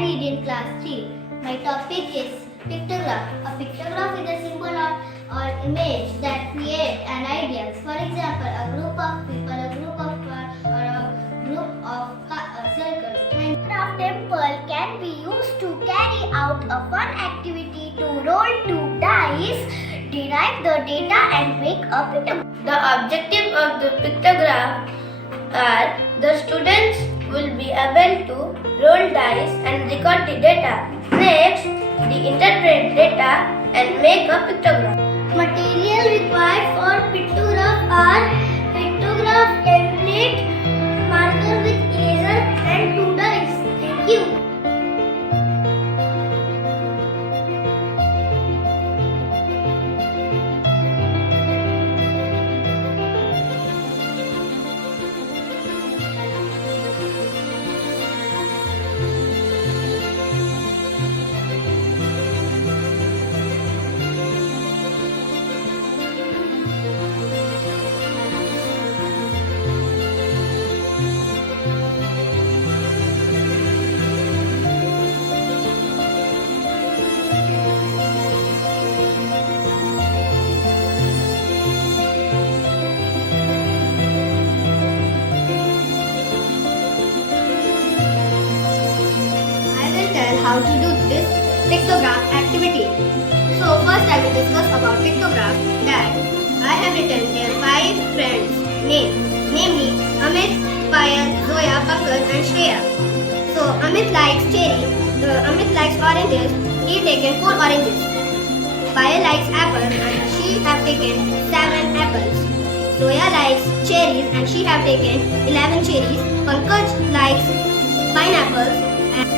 studied in class 3. My topic is pictograph. A pictograph is a symbol or image that creates an idea. For example, a group of people, a group of cars, or a group of circles. Pictograph temple can be used to carry out a fun activity to roll two dice, derive the data and make a pictograph. The objective of the pictograph are the students will be able to roll dice and record the data. Next, they interpret data and make a pictograph. Material required for pictograph are pictograph template, marker with eraser and two dice. Thank you. How to do this pictograph activity. So first I will discuss about pictograph that I have written their 5 friends names, namely Amit, Payal, Zoya, Pankaj and Shreya. So Amit likes cherry, Amit likes oranges, he taken 4 oranges. Payal likes apples and she have taken 7 apples. Zoya likes cherries and she have taken 11 cherries. Pankaj likes pineapples and